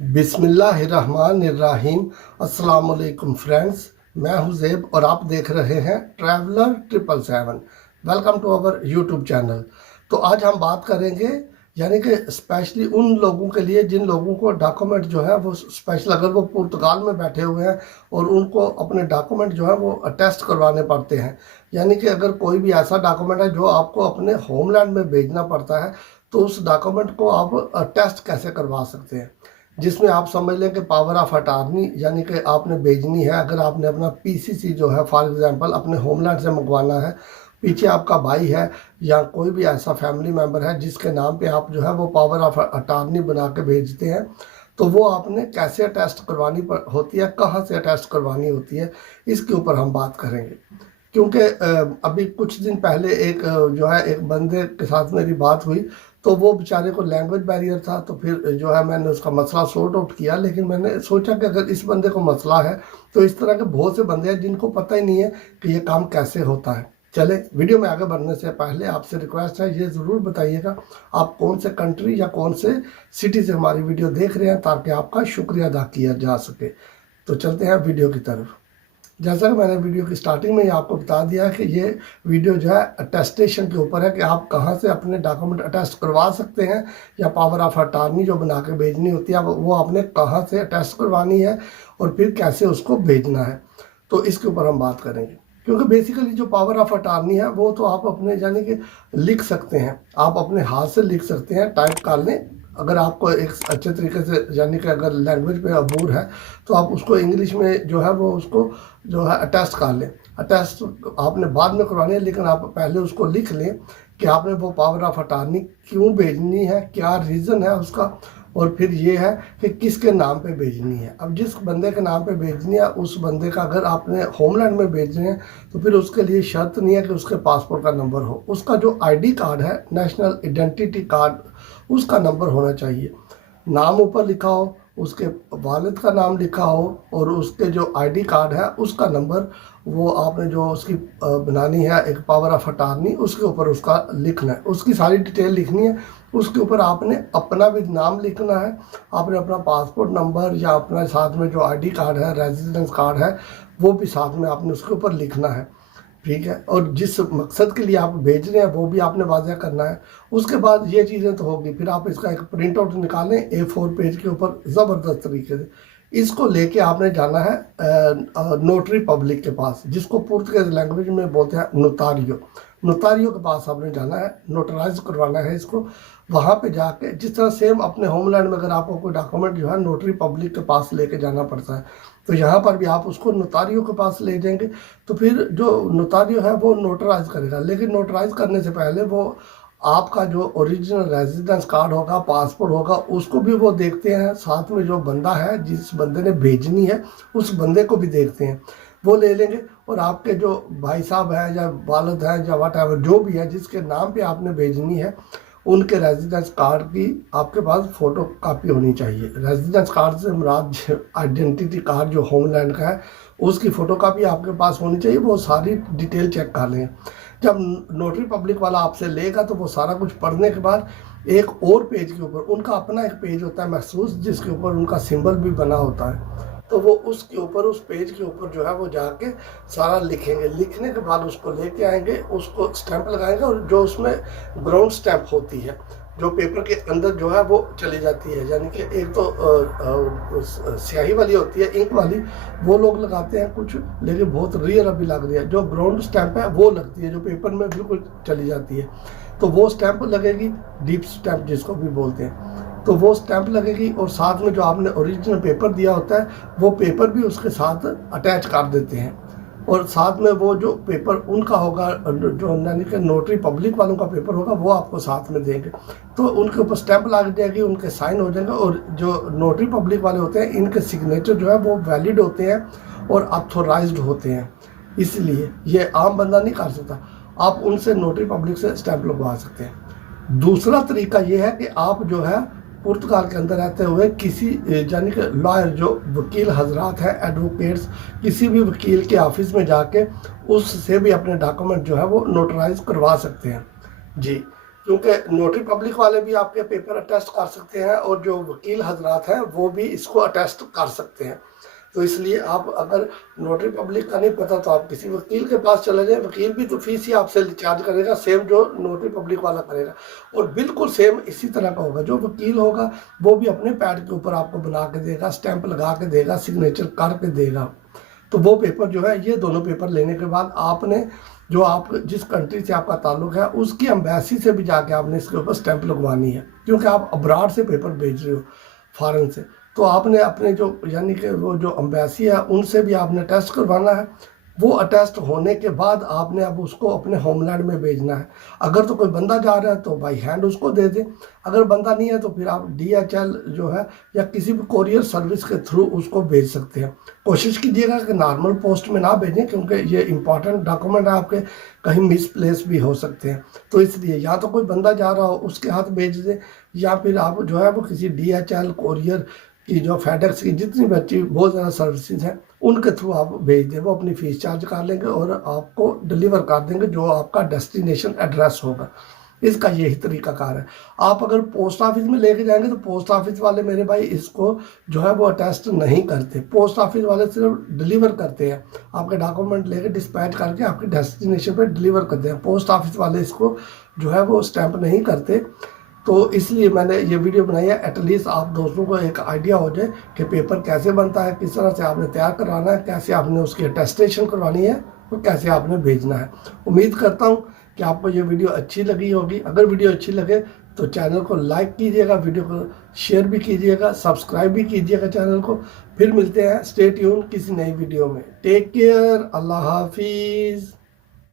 बिस्मिल्लाहिर्रहमानिर्रहीम। अस्सलाम वालेकुम फ्रेंड्स, मैं हूं ज़ेब और आप देख रहे हैं Traveller 777। Welcome to our YouTube channel. तो आज हम बात करेंगे यानी कि स्पेशली उन लोगों के लिए जिन लोगों को डॉक्यूमेंट जो है वो स्पेशल, अगर वो पुर्तगाल में बैठे हुए हैं और उनको अपने डॉक्यूमेंट जो है वो टेस्ट करवाने पड़ते हैं। यानी कि अगर कोई भी ऐसा डॉक्यूमेंट है जो आपको अपने होमलैंड में भेजना पड़ता है, तो उस डॉक्यूमेंट को आप टेस्ट कैसे करवा सकते हैं, जिसमें आप समझ लें कि पावर ऑफ अटार्नी यानी कि आपने भेजनी है। अगर आपने अपना पीसीसी जो है फॉर एग्जांपल अपने होमलैंड से मंगवाना है, पीछे आपका भाई है या कोई भी ऐसा फैमिली मेम्बर है जिसके नाम पे आप जो है वो पावर ऑफ अटार्नी बना के भेजते हैं, तो वो आपने कैसे अटेस्ट करवानी होती है, कहाँ से अटेस्ट करवानी होती है, इसके ऊपर हम बात करेंगे। क्योंकि अभी कुछ दिन पहले जो है एक बंदे के साथ मेरी बात हुई, तो वो बेचारे को लैंग्वेज बैरियर था, तो फिर जो है मैंने उसका मसला सॉर्ट आउट किया। लेकिन मैंने सोचा कि अगर इस बंदे को मसला है तो इस तरह के बहुत से बंदे हैं जिनको पता ही नहीं है कि ये काम कैसे होता है। चले, वीडियो में आगे बढ़ने से पहले आपसे रिक्वेस्ट है, ये ज़रूर बताइएगा आप कौन से कंट्री या कौन से सिटी से हमारी वीडियो देख रहे हैं, ताकि आपका शुक्रिया अदा किया जा सके। तो चलते हैं वीडियो की तरफ। जैसा कि मैंने वीडियो की स्टार्टिंग में ही आपको बता दिया कि ये वीडियो जो है अटेस्टेशन के ऊपर है कि आप कहाँ से अपने डॉक्यूमेंट अटेस्ट करवा सकते हैं, या पावर ऑफ अटार्नी जो बना के भेजनी होती है वो आपने कहाँ से अटेस्ट करवानी है और फिर कैसे उसको भेजना है। तो इसके ऊपर हम बात करेंगे। क्योंकि बेसिकली जो पावर ऑफ अटार्नी है वो तो आप अपने यानी कि लिख सकते हैं, आप अपने हाथ से लिख सकते हैं, टाइप कर लें। अगर आपको एक अच्छे तरीके से यानी कि अगर लैंग्वेज पे अबूर है तो आप उसको इंग्लिश में जो है वो उसको जो है अटेस्ट कर लें। अटेस्ट आपने बाद में करवानी है, लेकिन आप पहले उसको लिख लें कि आपने वो पावर ऑफ अटार्नी क्यों भेजनी है, क्या रीज़न है उसका, और फिर ये है कि किसके नाम पे भेजनी है। अब जिस बंदे के नाम पे भेजनी है उस बंदे का अगर आपने होमलैंड में भेजने हैं तो फिर उसके लिए शर्त नहीं है कि उसके पासपोर्ट का नंबर हो, उसका जो आईडी कार्ड है, नेशनल आइडेंटिटी कार्ड, उसका नंबर होना चाहिए। नाम ऊपर लिखा हो, उसके वालिद का नाम लिखा हो और उसके जो आईडी कार्ड है उसका नंबर, वो आपने जो उसकी बनानी है एक पावर ऑफ अटार्नी, उसके ऊपर उसका लिखना है, उसकी सारी डिटेल लिखनी है। उसके ऊपर आपने अपना भी नाम लिखना है, आपने अपना पासपोर्ट नंबर या अपना साथ में जो आईडी कार्ड है, रेजिडेंस कार्ड है, वो भी साथ में आपने उसके ऊपर लिखना है। ठीक है, और जिस मकसद के लिए आप भेज रहे हैं वो भी आपने वाज़ह करना है। उसके बाद ये चीज़ें तो होगी, फिर आप इसका एक प्रिंट आउट निकालें A4 पेज के ऊपर ज़बरदस्त तरीके से। इसको लेके आपने जाना है नोटरी पब्लिक के पास, जिसको पुर्तगाली लैंग्वेज में बोलते हैं नोतारियो। नोतारियो के पास आपने जाना है, नोटराइज करवाना है इसको। वहाँ पे जाके जिस तरह सेम अपने होमलैंड में अगर आपको कोई डॉक्यूमेंट जो है नोटरी पब्लिक के पास लेके जाना पड़ता है, तो यहाँ पर भी आप उसको नोतारियो के पास ले जाएंगे। तो फिर जो नोतारियो है वो नोटराइज करेगा, लेकिन नोटराइज करने से पहले वो आपका जो ओरिजिनल रेजिडेंस कार्ड होगा, पासपोर्ट होगा, उसको भी वो देखते हैं। साथ में जो बंदा है जिस बंदे ने भेजनी है उस बंदे को भी देखते हैं, वो ले लेंगे। और आपके जो भाई साहब हैं या वालिद हैं या वट एवर जो भी है जिसके नाम पे आपने भेजनी है, उनके रेजिडेंस कार्ड की आपके पास फ़ोटो कापी होनी चाहिए। रेजिडेंस कार्ड से मुराद आइडेंटिटी कार्ड जो होमलैंड का है उसकी फ़ोटो कापी आपके पास होनी चाहिए। वो सारी डिटेल चेक कर लें। जब नोटरी पब्लिक वाला आपसे लेगा तो वो सारा कुछ पढ़ने के बाद एक और पेज के ऊपर उनका अपना एक पेज होता है महसूस, जिसके ऊपर उनका सिंबल भी बना होता है, तो वो उसके ऊपर उस पेज के ऊपर जो है वो जाके सारा लिखेंगे। लिखने के बाद उसको लेके आएंगे, उसको स्टैंप लगाएंगे, और जो उसमें ग्राउंड स्टैंप होती है जो पेपर के अंदर जो है वो चली जाती है, यानी कि एक तो स्याही वाली होती है, इंक वाली, वो लोग लगाते हैं कुछ, लेकिन बहुत रियर अभी लग रही है। जो ग्राउंड स्टैंप है वो लगती है, जो पेपर में बिल्कुल चली जाती है, तो वो स्टैंप लगेगी, डीप स्टैंप जिसको भी बोलते हैं, तो वो स्टैंप लगेगी। और साथ में जो आपने ओरिजिनल पेपर दिया होता है वो पेपर भी उसके साथ अटैच कर देते हैं। और साथ में वो जो पेपर उनका होगा, जो यानी कि नोटरी पब्लिक वालों का पेपर होगा, वो आपको साथ में देंगे, तो उनके ऊपर स्टैंप लग जाएगी, उनके साइन हो जाएंगे। और जो नोटरी पब्लिक वाले होते हैं इनके सिग्नेचर जो है वो वैलिड होते हैं और ऑथोराइज्ड होते हैं, इसलिए ये आम बंदा नहीं कर सकता। आप उनसे नोटरी पब्लिक से स्टैंप लगवा सकते हैं। दूसरा तरीका ये है कि आप जो है पुर्तगाल के अंदर रहते हुए किसी यानी कि लॉयर, जो वकील हजरात हैं, एडवोकेट्स, किसी भी वकील के ऑफिस में जाके उससे भी अपने डॉक्यूमेंट जो है वो नोटराइज करवा सकते हैं। जी, क्योंकि नोटरी पब्लिक वाले भी आपके पेपर अटेस्ट कर सकते हैं और जो वकील हजरात हैं वो भी इसको अटेस्ट कर सकते हैं। तो इसलिए आप अगर नोटरी पब्लिक का नहीं पता तो आप किसी वकील के पास चले जाएं। वकील भी तो फीस ही आपसे चार्ज करेगा, सेम जो नोटरी पब्लिक वाला करेगा, और बिल्कुल सेम इसी तरह का होगा। जो वकील होगा वो भी अपने पैड के ऊपर आपको बना के देगा, स्टैंप लगा के देगा, सिग्नेचर करके देगा। तो वो पेपर जो है, ये दोनों पेपर लेने के बाद आपने जो आप जिस कंट्री से आपका ताल्लुक है उसकी एम्बेसी से भी जाके आपने इसके ऊपर स्टैंप लगवानी है, क्योंकि आप अब्राड से पेपर भेज रहे हो, फॉरेन से। तो आपने अपने जो यानी कि वो जो एम्बेसी है उनसे भी आपने टेस्ट करवाना है। वो अटेस्ट होने के बाद आपने अब उसको अपने होमलैंड में भेजना है। अगर तो कोई बंदा जा रहा है तो बाई हैंड उसको दे दें, अगर बंदा नहीं है तो फिर आप DHL जो है या किसी भी कोरियर सर्विस के थ्रू उसको भेज सकते हैं। कोशिश कीजिएगा कि नॉर्मल पोस्ट में ना भेजें, क्योंकि ये इंपॉर्टेंट डॉक्यूमेंट है आपके, कहीं मिसप्लेस भी हो सकते हैं। तो इसलिए या तो कोई बंदा जा रहा हो उसके हाथ भेज दें, या फिर आप जो है वो किसी DHL कोरियर की जो फेडेक्स की जितनी भी अच्छी बहुत ज़्यादा सर्विसेज हैं उनके थ्रू आप भेज दें। वो अपनी फ़ीस चार्ज कर लेंगे और आपको डिलीवर कर देंगे जो आपका डेस्टिनेशन एड्रेस होगा। इसका यही तरीकाकार है। आप अगर पोस्ट ऑफिस में लेके जाएंगे तो पोस्ट ऑफिस वाले मेरे भाई इसको जो है वो अटेस्ट नहीं करते। पोस्ट ऑफिस वाले सिर्फ डिलीवर करते हैं, आपके डॉक्यूमेंट लेके डिस्पैच करके आपके डेस्टिनेशन पे डिलीवर करते हैं। पोस्ट ऑफिस वाले इसको जो है वो स्टैंप नहीं करते। तो इसलिए मैंने ये वीडियो बनाई है, एटलीस्ट आप दोस्तों को एक आइडिया हो जाए कि पेपर कैसे बनता है, किस तरह से आपने तैयार करवाना है, कैसे आपने उसकी अटेस्टेशन करवानी है और कैसे आपने भेजना है। उम्मीद करता हूँ कि आपको ये वीडियो अच्छी लगी होगी। अगर वीडियो अच्छी लगे तो चैनल को लाइक कीजिएगा, वीडियो को शेयर भी कीजिएगा, सब्सक्राइब भी कीजिएगा चैनल को। फिर मिलते हैं, स्टे ट्यून किसी नई वीडियो में। टेक केयर, अल्लाह हाफिज़।